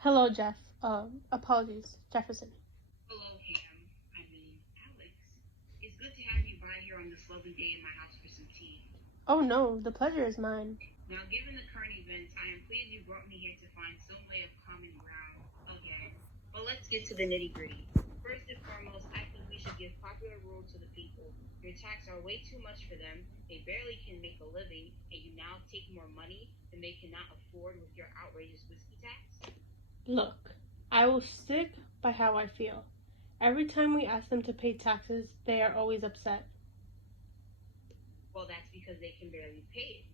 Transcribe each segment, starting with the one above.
Hello, Jeff. Apologies, Jefferson. Hello, Alex. It's good to have you by here on this lovely day in my house for some tea. Oh no, the pleasure is mine. Now, given the current events, I am pleased you brought me here to find some way of common ground again. But let's get to the nitty gritty. First and foremost, I think we should give popular rule to the people. Your taxes are way too much for them. They barely can make a living, and you now take more money than they cannot afford with your outrageous whiskey tax? Look, I will stick by how I feel. Every time we ask them to pay taxes, they are always upset. Well, that's because they can barely pay it.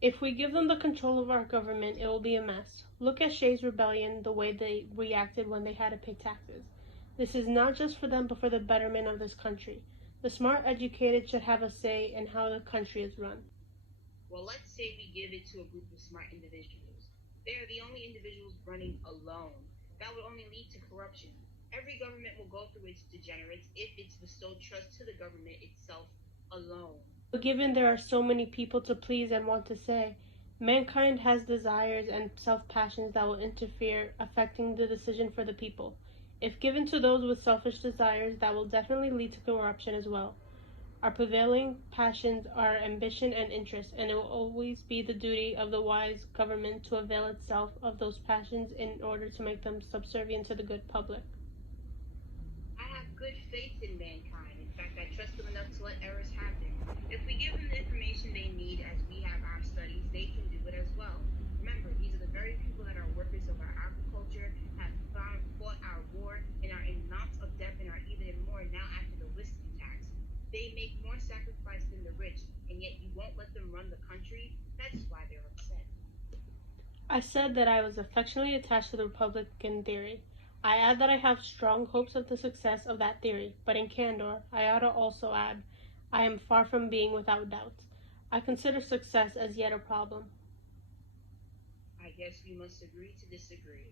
If we give them the control of our government, it will be a mess. Look at Shays' rebellion, the way they reacted when they had to pay taxes. This is not just for them, but for the betterment of this country. The smart educated should have a say in how the country is run. Well, let's say we give it to a group of smart individuals. They are the only individuals running alone. That would only lead to corruption. Every government will go through its degenerates if it's bestowed trust to the government itself alone. But given there are so many people to please and want to say, mankind has desires and self-passions that will interfere, affecting the decision for the people. If given to those with selfish desires, that will definitely lead to corruption as well. Our prevailing passions are ambition and interest, and it will always be the duty of the wise government to avail itself of those passions in order to make them subservient to the good public. I have good faith in mankind. In fact, I trust them enough to let errors happen. If we give them the information they need as we have our studies, they can do it as well. Remember, these are the very people that are workers of our agriculture, have fought our war, and are in knots of debt and are even in more now after the whiskey tax. They make more sacrifice than the rich, and yet you won't let them run the country? That's why they're upset. I said that I was affectionately attached to the Republican theory. I add that I have strong hopes of the success of that theory, but in candor, I ought to also add, I am far from being without doubts. I consider success as yet a problem. I guess we must agree to disagree.